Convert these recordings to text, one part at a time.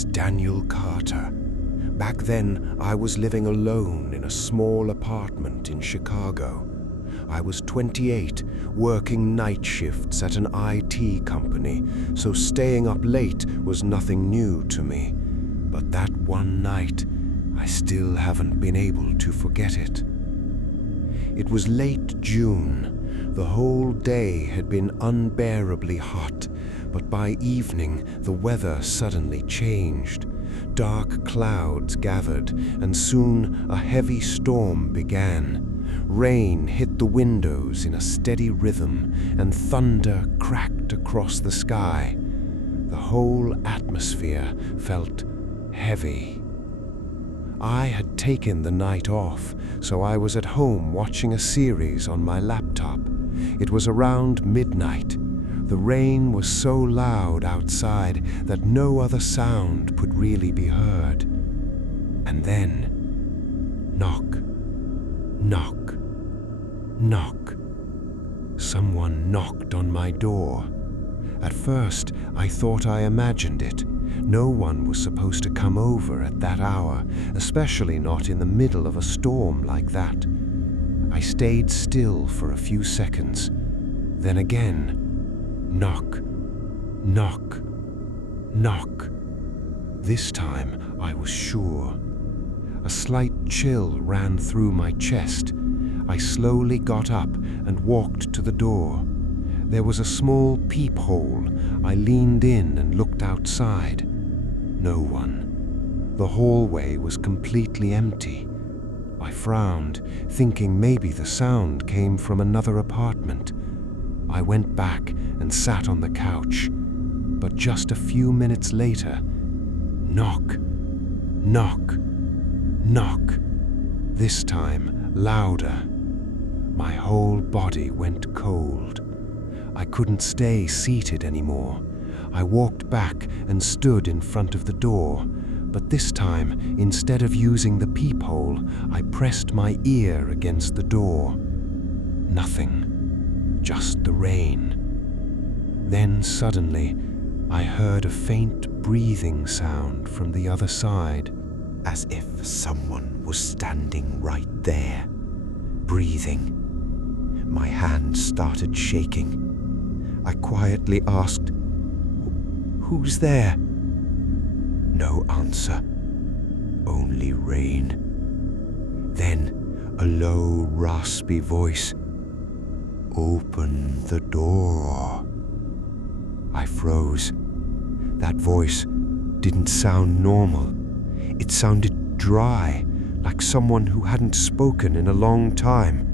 is Daniel Carter. Back then, I was living alone in a small apartment in Chicago. I was 28, working night shifts at an IT company, so staying up late was nothing new to me. But that one night, I still haven't been able to forget it. It was late June. The whole day had been unbearably hot, but by evening the weather suddenly changed. Dark clouds gathered, and soon a heavy storm began. Rain hit the windows in a steady rhythm, and thunder cracked across the sky. The whole atmosphere felt heavy. I had taken the night off, so I was at home watching a series on my laptop. It was around midnight. The rain was so loud outside that no other sound could really be heard. And then, knock, knock, knock. Someone knocked on my door. At first, I thought I imagined it. No one was supposed to come over at that hour, especially not in the middle of a storm like that. I stayed still for a few seconds. Then again, knock, knock, knock. This time I was sure. A slight chill ran through my chest. I slowly got up and walked to the door. There was a small peephole. I leaned in and looked outside. No one. The hallway was completely empty. I frowned, thinking maybe the sound came from another apartment. I went back and sat on the couch. But just a few minutes later, knock, knock, knock. This time, louder. My whole body went cold. I couldn't stay seated anymore. I walked back and stood in front of the door, but this time, instead of using the peephole, I pressed my ear against the door. Nothing, just the rain. Then suddenly, I heard a faint breathing sound from the other side, as if someone was standing right there, breathing. My hands started shaking. I quietly asked, "Who's there?" No answer, only rain. Then a low, raspy voice, "Open the door." I froze. That voice didn't sound normal. It sounded dry, like someone who hadn't spoken in a long time.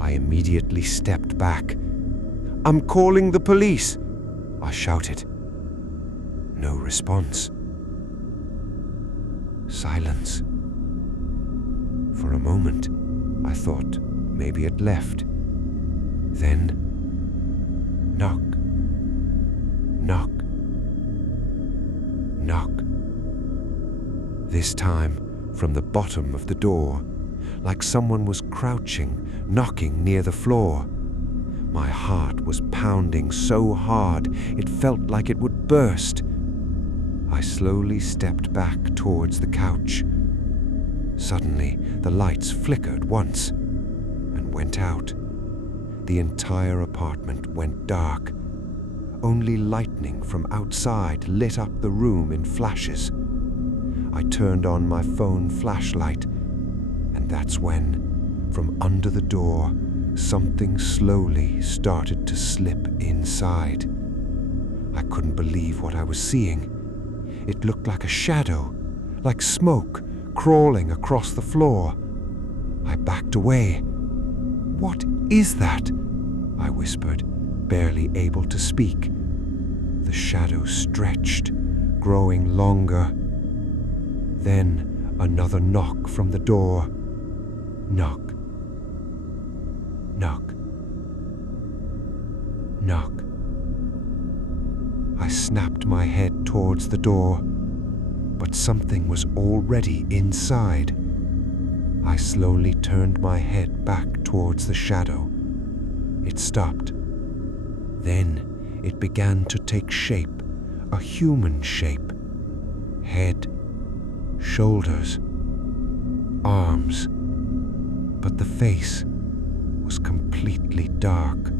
I immediately stepped back. "I'm calling the police," I shouted. No response. Silence. For a moment, I thought maybe it left. Then, knock, knock, knock. This time, from the bottom of the door, like someone was crouching, knocking near the floor. My heart was pounding so hard it felt like it would burst. I slowly stepped back towards the couch. Suddenly, the lights flickered once and went out. The entire apartment went dark. Only lightning from outside lit up the room in flashes. I turned on my phone flashlight, and that's when, from under the door, something slowly started to slip inside. I couldn't believe what I was seeing. It looked like a shadow, like smoke crawling across the floor. I backed away. "What is that?" I whispered, barely able to speak. The shadow stretched, growing longer. Then another knock from the door. Knock. Knock. Knock. I snapped my head towards the door, but something was already inside. I slowly turned my head back towards the shadow. It stopped. Then it began to take shape, a human shape. head, shoulders, arms, but the face was completely dark.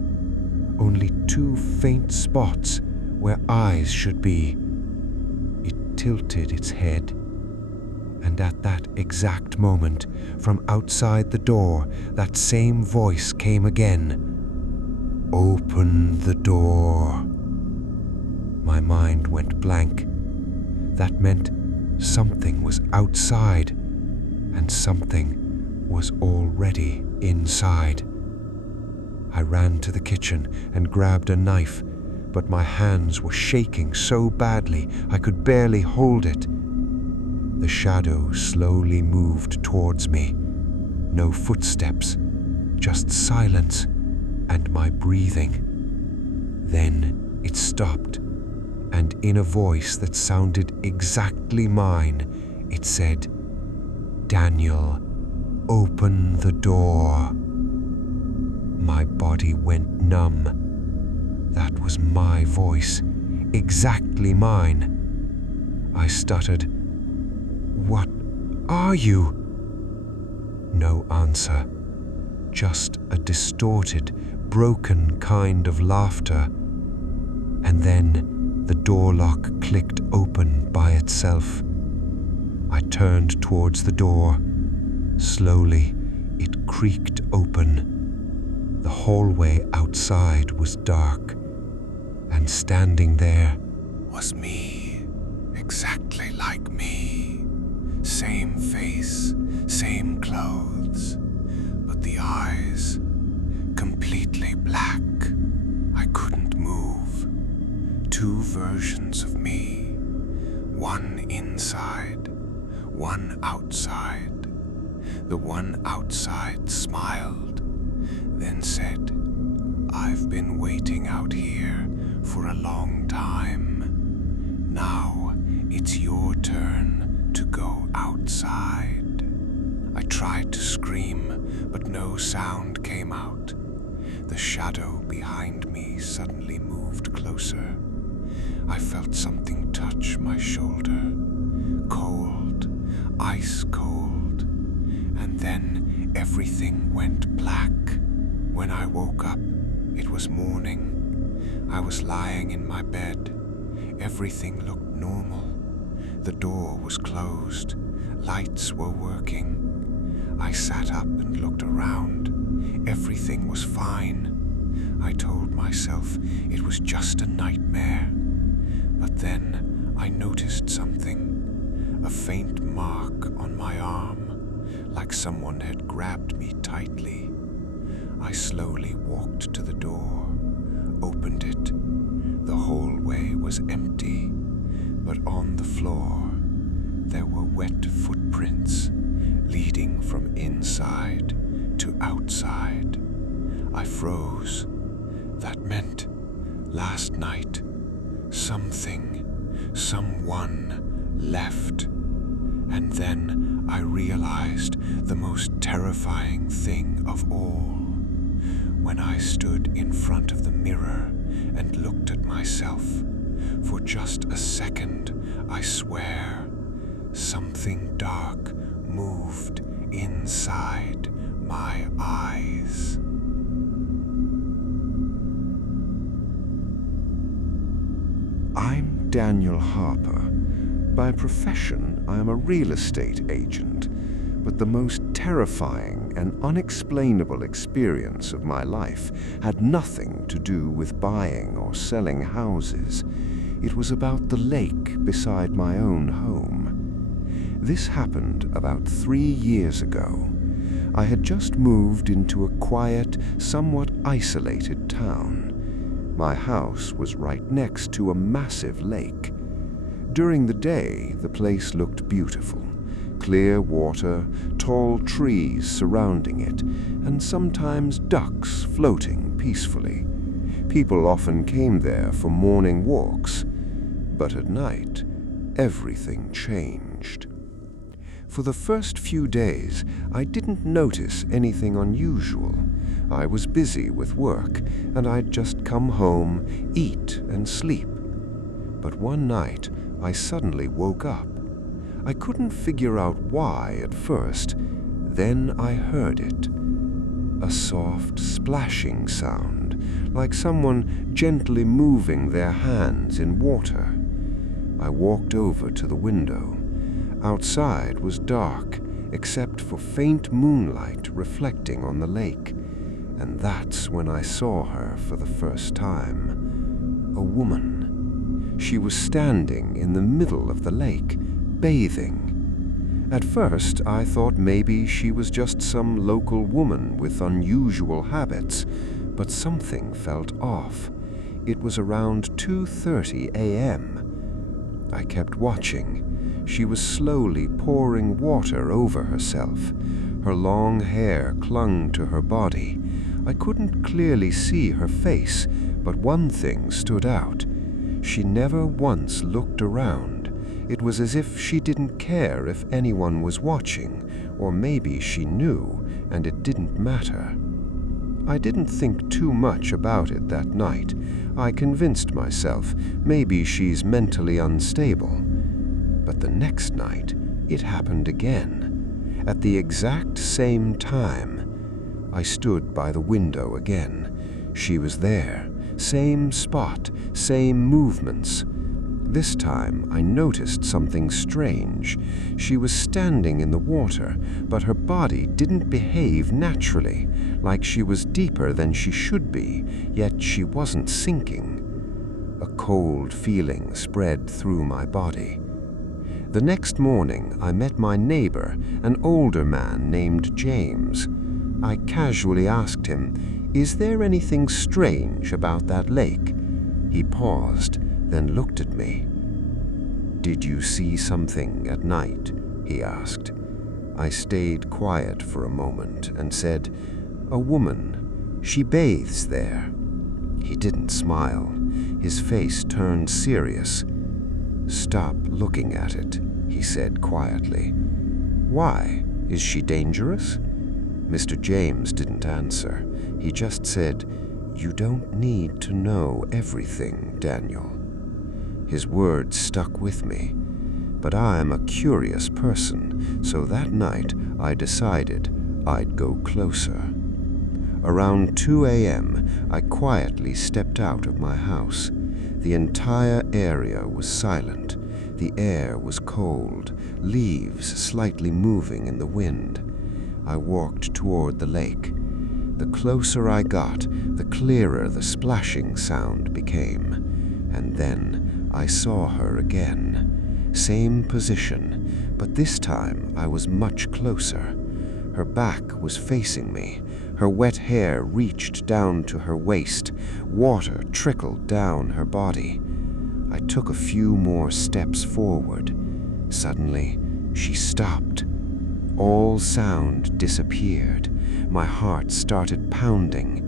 Only 2 faint spots where eyes should be. It tilted its head, and at that exact moment, from outside the door, that same voice came again. "Open the door." My mind went blank. That meant something was outside, and something was already inside. I ran to the kitchen and grabbed a knife, but my hands were shaking so badly I could barely hold it. The shadow slowly moved towards me. No footsteps, just silence and my breathing. Then it stopped, and in a voice that sounded exactly mine, it said, "Daniel, open the door." My body went numb. That was my voice, exactly mine. I stuttered, "What are you?" No answer, just a distorted, broken kind of laughter. And then the door lock clicked open by itself. I turned towards the door. Slowly, it creaked open. The hallway outside was dark, and standing there was me, exactly like me. Same face, same clothes, but the eyes completely black. I couldn't move. 2 versions of me, one inside, one outside. The one outside smiled, then said, "I've been waiting out here for a long time. Now it's your turn to go outside." I tried to scream, but no sound came out. The shadow behind me suddenly moved closer. I felt something touch my shoulder, cold, ice cold, and then everything went black. When I woke up, it was morning. I was lying in my bed. Everything looked normal. The door was closed. Lights were working. I sat up and looked around. Everything was fine. I told myself it was just a nightmare. But then I noticed something. A faint mark on my arm, like someone had grabbed me tightly. I slowly walked to the door, opened it. The hallway was empty, but on the floor there were wet footprints leading from inside to outside. I froze. That meant last night someone left. And then I realized the most terrifying thing of all. When I stood in front of the mirror and looked at myself, for just a second, I swear, something dark moved inside my eyes. I'm Daniel Harper. By profession, I am a real estate agent, but the most terrifying and unexplainable experience of my life had nothing to do with buying or selling houses. It was about the lake beside my own home. This happened about 3 years ago. I had just moved into a quiet, somewhat isolated town. My house was right next to a massive lake. During the day, the place looked beautiful. Clear water, tall trees surrounding it, and sometimes ducks floating peacefully. People often came there for morning walks. But at night, everything changed. For the first few days, I didn't notice anything unusual. I was busy with work, and I'd just come home, eat, and sleep. But one night, I suddenly woke up I couldn't figure out why at first. Then I heard it. A soft splashing sound, like someone gently moving their hands in water. I walked over to the window. Outside was dark, except for faint moonlight reflecting on the lake. And that's when I saw her for the first time. A woman. She was standing in the middle of the lake, bathing. At first, I thought maybe she was just some local woman with unusual habits, but something felt off. It was around 2:30 a.m. I kept watching. She was slowly pouring water over herself. Her long hair clung to her body. I couldn't clearly see her face, but one thing stood out. She never once looked around. It was as if she didn't care if anyone was watching, or maybe she knew, and it didn't matter. I didn't think too much about it that night. I convinced myself maybe she's mentally unstable. But the next night, it happened again. At the exact same time, I stood by the window again. She was there, same spot, same movements. This time, I noticed something strange. She was standing in the water, but her body didn't behave naturally, like she was deeper than she should be, yet she wasn't sinking. A cold feeling spread through my body. The next morning, I met my neighbor, an older man named James. I casually asked him, "Is there anything strange about that lake?" He paused, then looked at me. "Did you see something at night?" he asked. I stayed quiet for a moment and said, "A woman. She bathes there." He didn't smile. His face turned serious. "Stop looking at it," he said quietly. "Why? Is she dangerous?" Mr. James didn't answer. He just said, "You don't need to know everything, Daniel." His words stuck with me. But I'm a curious person, so that night I decided I'd go closer. Around 2 a.m., I quietly stepped out of my house. The entire area was silent. The air was cold, leaves slightly moving in the wind. I walked toward the lake. The closer I got, the clearer the splashing sound became. And then I saw her again. Same position, but this time I was much closer. Her back was facing me. Her wet hair reached down to her waist. Water trickled down her body. I took a few more steps forward. Suddenly, she stopped. All sound disappeared. My heart started pounding.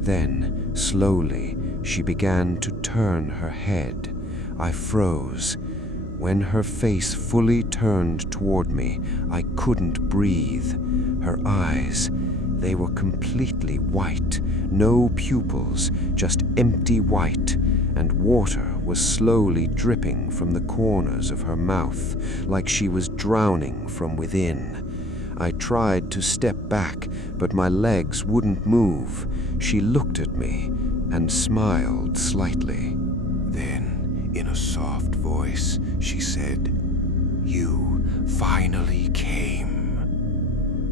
Then, slowly, she began to turn her head. I froze. When her face fully turned toward me, I couldn't breathe. Her eyes, they were completely white, no pupils, just empty white, and water was slowly dripping from the corners of her mouth, like she was drowning from within. I tried to step back, but my legs wouldn't move. She looked at me and smiled slightly. Then, in a soft voice, she said, "You finally came."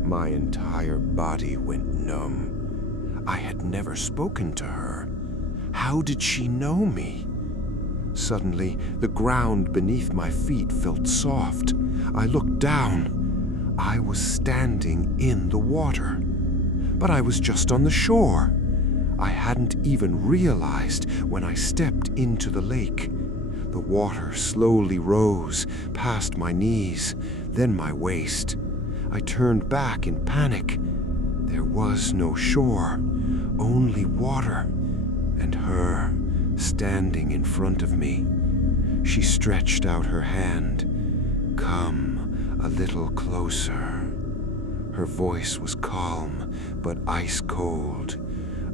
My entire body went numb. I had never spoken to her. How did she know me? Suddenly, the ground beneath my feet felt soft. I looked down. I was standing in the water. But I was just on the shore. I hadn't even realized when I stepped into the lake. The water slowly rose past my knees, then my waist. I turned back in panic. There was no shore, only water, and her standing in front of me. She stretched out her hand. "Come a little closer." Her voice was calm, but ice cold.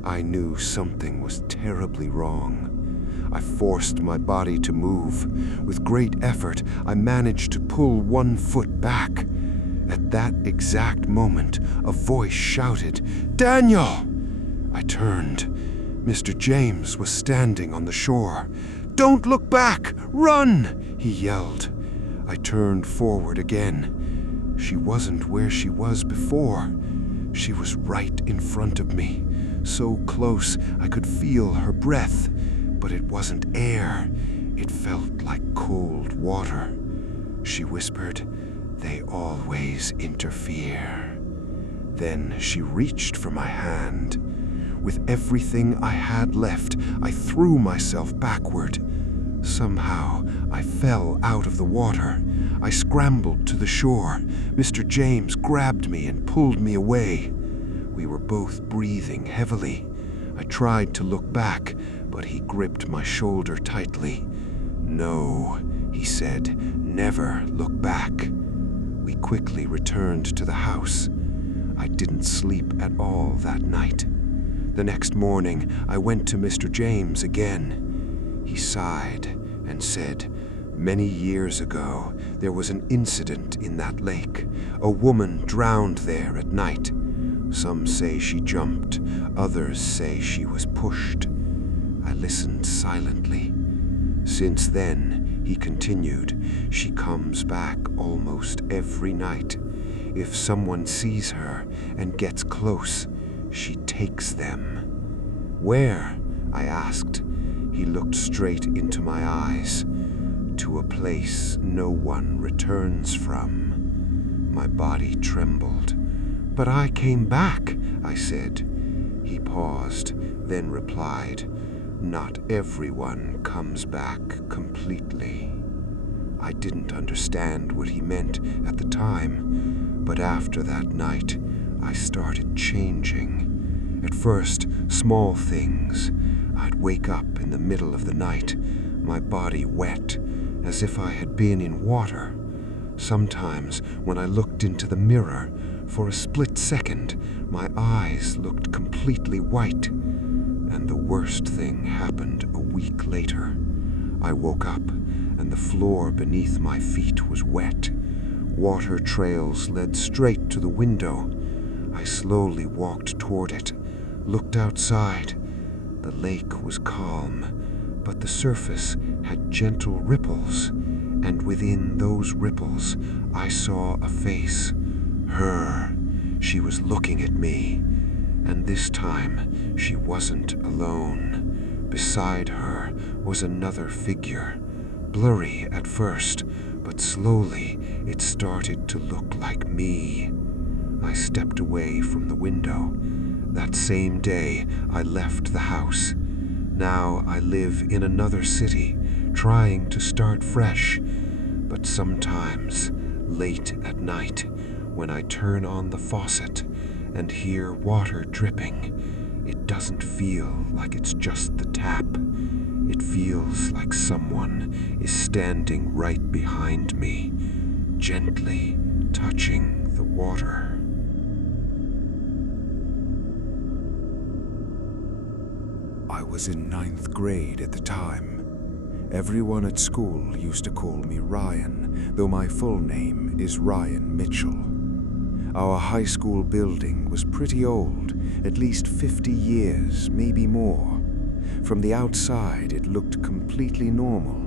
I knew something was terribly wrong. I forced my body to move. With great effort, I managed to pull one foot back. At that exact moment, a voice shouted, "Daniel!" I turned. Mr. James was standing on the shore. "Don't look back! Run!" he yelled. I turned forward again. She wasn't where she was before. She was right in front of me, so close I could feel her breath, but it wasn't air. It felt like cold water. She whispered, "They always interfere." Then she reached for my hand. With everything I had left, I threw myself backward. Somehow, I fell out of the water. I scrambled to the shore. Mr. James grabbed me and pulled me away. We were both breathing heavily. I tried to look back, but he gripped my shoulder tightly. "No," he said, "never look back." We quickly returned to the house. I didn't sleep at all that night. The next morning, I went to Mr. James again. He sighed and said, "Many years ago, there was an incident in that lake. A woman drowned there at night. Some say she jumped, others say she was pushed." I listened silently. "Since then," he continued, "she comes back almost every night. If someone sees her and gets close, she takes them." "Where?" I asked. He looked straight into my eyes. "To a place no one returns from." My body trembled. "But I came back," I said. He paused, then replied, "Not everyone comes back completely." I didn't understand what he meant at the time, but after that night, I started changing. At first, small things. I'd wake up in the middle of the night, my body wet, as if I had been in water. Sometimes, when I looked into the mirror, for a split second, my eyes looked completely white. And the worst thing happened a week later. I woke up, and the floor beneath my feet was wet. Water trails led straight to the window. I slowly walked toward it, looked outside. The lake was calm, but the surface had gentle ripples, and within those ripples I saw a face. Her. She was looking at me, and this time she wasn't alone. Beside her was another figure, blurry at first, but slowly it started to look like me. I stepped away from the window. That same day, I left the house. Now I live in another city, trying to start fresh. But sometimes, late at night, when I turn on the faucet and hear water dripping, it doesn't feel like it's just the tap. It feels like someone is standing right behind me, gently touching the water. I was in 9th grade at the time. Everyone at school used to call me Ryan, though my full name is Ryan Mitchell. Our high school building was pretty old, at least 50 years, maybe more. From the outside, it looked completely normal,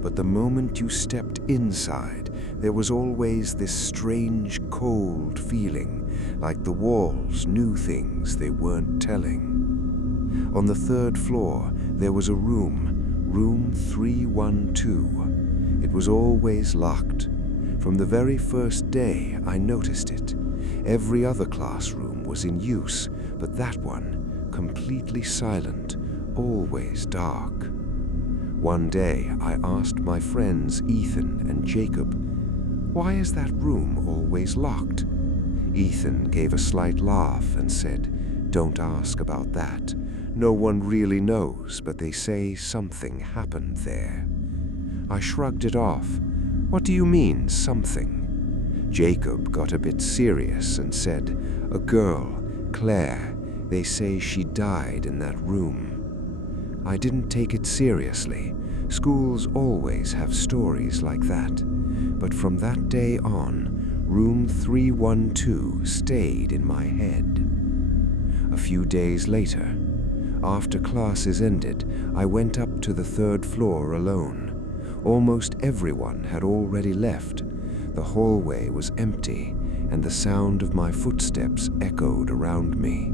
but the moment you stepped inside, there was always this strange, cold feeling, like the walls knew things they weren't telling. On the 3rd floor, there was a room 312. It was always locked. From the very first day, I noticed it. Every other classroom was in use, but that one, completely silent, always dark. One day, I asked my friends Ethan and Jacob, "Why is that room always locked?" Ethan gave a slight laugh and said, "Don't ask about that. No one really knows, but they say something happened there." I shrugged it off. "What do you mean, something?" Jacob got a bit serious and said, "A girl, Claire, they say she died in that room." I didn't take it seriously. Schools always have stories like that. But from that day on, room 312 stayed in my head. A few days later, after classes ended, I went up to the third floor alone. Almost everyone had already left. The hallway was empty, and the sound of my footsteps echoed around me.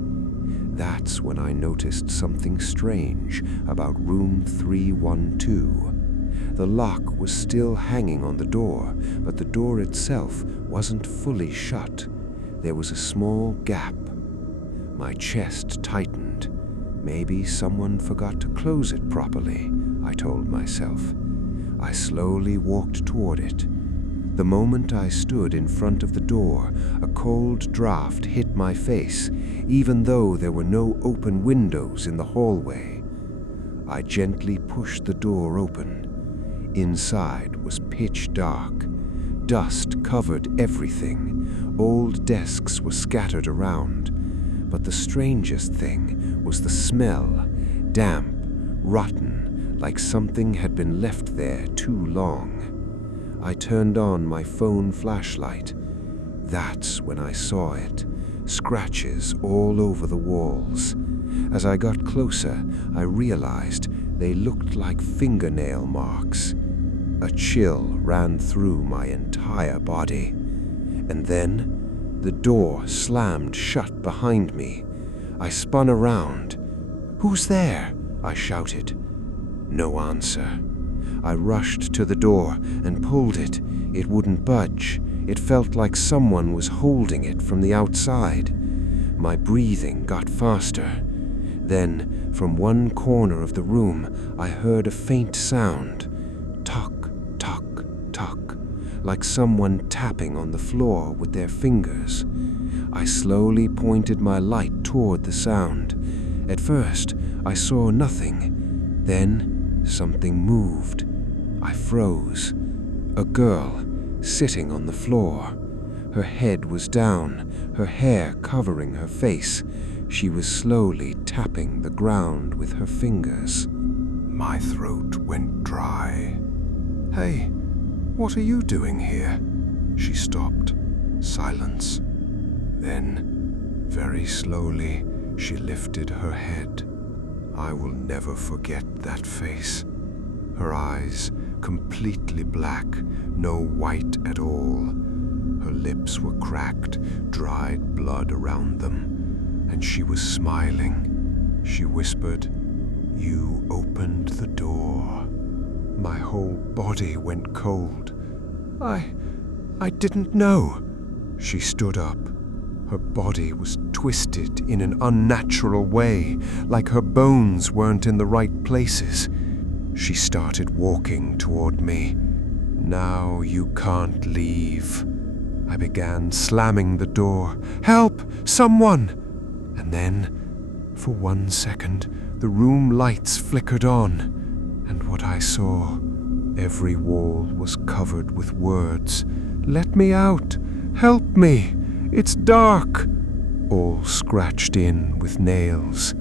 That's when I noticed something strange about room 312. The lock was still hanging on the door, but the door itself wasn't fully shut. There was a small gap. My chest tightened. Maybe someone forgot to close it properly, I told myself. I slowly walked toward it. The moment I stood in front of the door, a cold draft hit my face, even though there were no open windows in the hallway. I gently pushed the door open. Inside was pitch dark. Dust covered everything. Old desks were scattered around. But the strangest thing was the smell, damp, rotten, like something had been left there too long. I turned on my phone flashlight. That's when I saw it, scratches all over the walls. As I got closer, I realized they looked like fingernail marks. A chill ran through my entire body. And then, the door slammed shut behind me. I spun around. "Who's there?" I shouted. No answer. I rushed to the door and pulled it. It wouldn't budge. It felt like someone was holding it from the outside. My breathing got faster. Then, from one corner of the room, I heard a faint sound. Tuck, tuck, tuck, like someone tapping on the floor with their fingers. I slowly pointed my light toward the sound. At first, I saw nothing. Then, something moved. I froze. A girl, sitting on the floor. Her head was down, her hair covering her face. She was slowly tapping the ground with her fingers. My throat went dry. "Hey, what are you doing here?" She stopped. Silence. Then, very slowly, she lifted her head. I will never forget that face. Her eyes, completely black, no white at all. Her lips were cracked, dried blood around them, and she was smiling. She whispered, "You opened the door." My whole body went cold. I didn't know." She stood up. Her body was twisted in an unnatural way, like her bones weren't in the right places. She started walking toward me. "Now you can't leave." I began slamming the door. "Help! Someone!" And then, for 1 second, the room lights flickered on. And what I saw, every wall was covered with words. "Let me out! Help me! It's dark!" All scratched in with nails.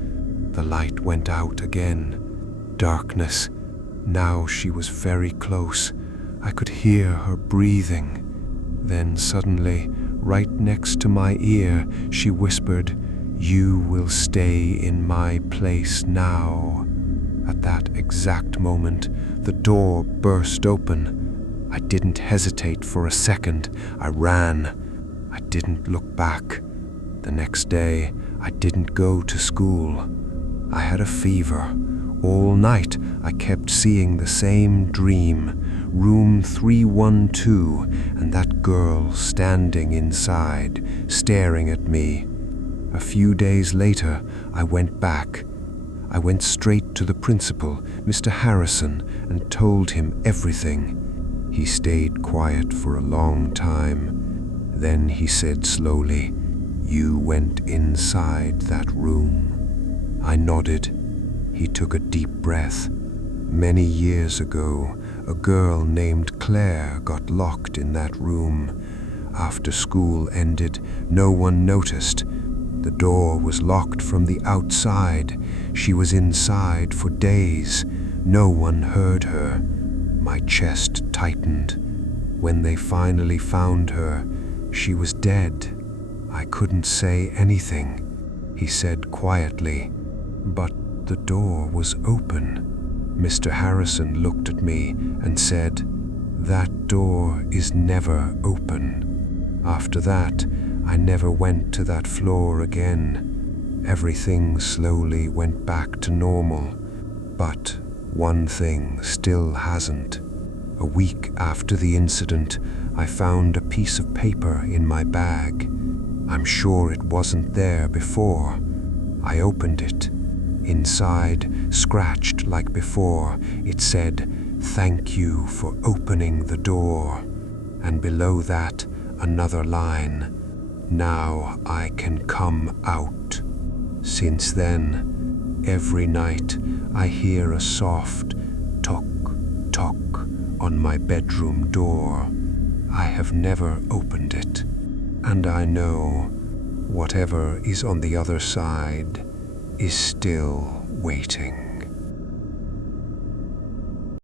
The light went out again. Darkness. Now she was very close. I could hear her breathing. Then suddenly, right next to my ear, she whispered, "You will stay in my place now." At that exact moment, the door burst open. I didn't hesitate for a second. I ran. I didn't look back. The next day, I didn't go to school. I had a fever. All night, I kept seeing the same dream, room 312, and that girl standing inside, staring at me. A few days later, I went back. I went straight to the principal, Mr. Harrison, and told him everything. He stayed quiet for a long time. Then he said slowly, "You went inside that room." I nodded. He took a deep breath. "Many years ago, a girl named Claire got locked in that room. After school ended, no one noticed. The door was locked from the outside. She was inside for days. No one heard her. My chest tightened. When they finally found her, she was dead. I couldn't say anything. He said quietly, "But the door was open." Mr. Harrison looked at me and said, "That door is never open." After that, I never went to that floor again. Everything slowly went back to normal. But one thing still hasn't. A week after the incident, I found a piece of paper in my bag. I'm sure it wasn't there before. I opened it. Inside, scratched like before, it said, "Thank you for opening the door." And below that, another line, "Now I can come out." Since then, every night I hear a soft tock, tock on my bedroom door. I have never opened it, and I know whatever is on the other side is still waiting.